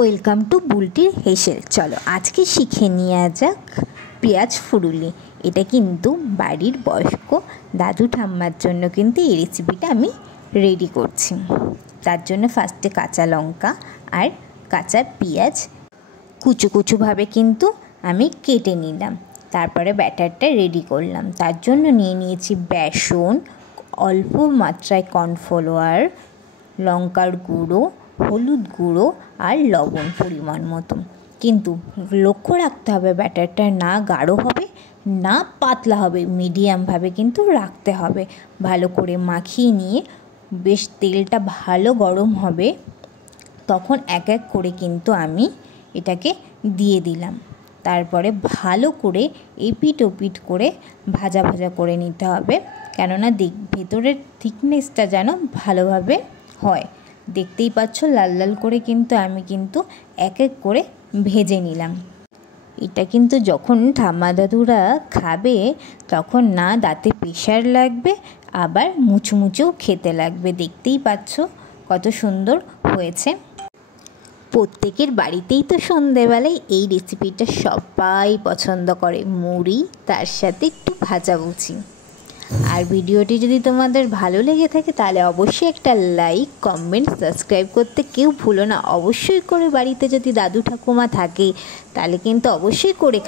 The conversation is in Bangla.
Welcome to বুলটির হেসেল। চলো আজকে শিখে নেওয়া যাক পেঁয়াজ ফুরুলি। এটা কিন্তু বাড়ির বয়স্ক দাদু ঠাম্মার জন্য কিন্তু এই রেসিপিটা আমি রেডি করছি। তার জন্য ফার্স্টে কাঁচা লঙ্কা আর কাঁচা পেঁয়াজ কুচো কুচোভাবে কিন্তু আমি কেটে নিলাম। তারপরে ব্যাটারটা রেডি করলাম। তার জন্য নিয়ে নিয়েছি বেসন, অল্প মাত্রায় কর্নফ্লাওয়ার, লঙ্কার গুঁড়ো, হলুদ গুঁড়ো আর লবণ পরিমাণ মতো। কিন্তু লক্ষ্য রাখতে হবে ব্যাটারটা না গাঢ় হবে না পাতলা হবে, মিডিয়ামভাবে কিন্তু রাখতে হবে। ভালো করে মাখিয়ে নিয়ে বেশ তেলটা ভালো গরম হবে, তখন এক এক করে কিন্তু আমি এটাকে দিয়ে দিলাম। তারপরে ভালো করে এপিট ওপিট করে ভাজা ভাজা করে নিতে হবে, কেননা ভেতরের থিকনেসটা যেন ভালোভাবে হয়। দেখতেই পাচ্ছ লাল লাল করে কিন্তু আমি এক এক করে ভেজে নিলাম। এটা কিন্তু যখন ঠাম্মা দাদুরা খাবে তখন না দাঁতে প্রেশার লাগবে, আবার মুচমুচেও খেতে লাগবে। দেখতেই পাচ্ছ কত সুন্দর হয়েছে। প্রত্যেকের বাড়িতেই তো সন্ধেবেলায় এই রেসিপিটা সবাই পছন্দ করে, মুড়ি তার সাথে একটু ভাজাভুজি। আর ভিডিওটি যদি তোমাদের ভালো লেগে থাকে তাহলে অবশ্যই একটা লাইক, কমেন্ট, সাবস্ক্রাইব করতে কেউ ভুলো না। অবশ্যই করে বাড়িতে যদি দাদু ঠাকুমা থাকে তাহলে কিন্তু অবশ্যই করে